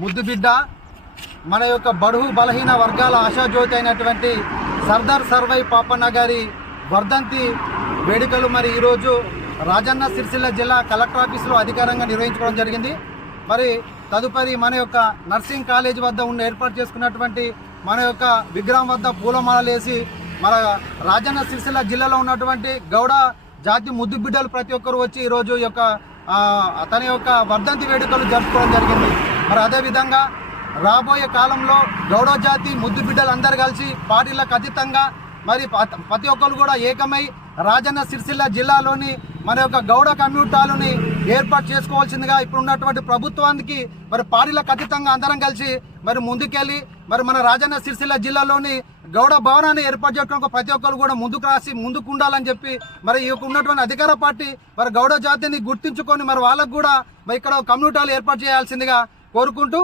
ముద్దుబిడ్డ మన యొక్క బడుగు బలహీన వర్గాల ఆశాజ్యోతి అయినటువంటి సర్దార్ సర్వై పాపన్న గారి వర్ధంతి వేడుకలు మరి ఈరోజు రాజన్న సిరిసిల్ల జిల్లా కలెక్టర్ ఆఫీసులో అధికారంగా నిర్వహించుకోవడం జరిగింది. మరి తదుపరి మన యొక్క నర్సింగ్ కాలేజ్ వద్ద ఉన్న ఏర్పాటు చేసుకున్నటువంటి మన యొక్క విగ్రహం వద్ద పూలమాలలు వేసి మన రాజన్న సిరిసిల్ల జిల్లాలో ఉన్నటువంటి గౌడ జాతి ముద్దు బిడ్డలు ప్రతి ఒక్కరు వచ్చి ఈరోజు యొక్క తన యొక్క వర్ధంతి వేడుకలు జరుపుకోవడం జరిగింది. మరి అదేవిధంగా రాబోయే కాలంలో గౌడ జాతి ముద్దు బిడ్డలు అందరు కలిసి పార్టీలకు అతీతంగా మరి ప్రతి ఒక్కరు కూడా ఏకమై రాజన్న సిరిసిల్ల జిల్లాలోని మన యొక్క గౌడ కమ్యూనిటీలని ఏర్పాటు చేసుకోవాల్సిందిగా ఇప్పుడు ఉన్నటువంటి ప్రభుత్వానికి మరి పార్టీలకు అతీతంగా అందరం కలిసి మరి ముందుకెళ్ళి మరి మన రాజన్న సిరిసిల్ల జిల్లాలోని గౌడ భవనాన్ని ఏర్పాటు చేయడానికి ప్రతి ఒక్కరు కూడా ముందుకు రాసి ముందుకు ఉండాలని చెప్పి మరి ఈ ఉన్నటువంటి అధికార పార్టీ మరి గౌడ జాతిని గుర్తించుకొని మరి వాళ్ళకు కూడా మరి ఇక్కడ కమ్యూనిటీలు ఏర్పాటు చేయాల్సిందిగా కోరుకుంటూ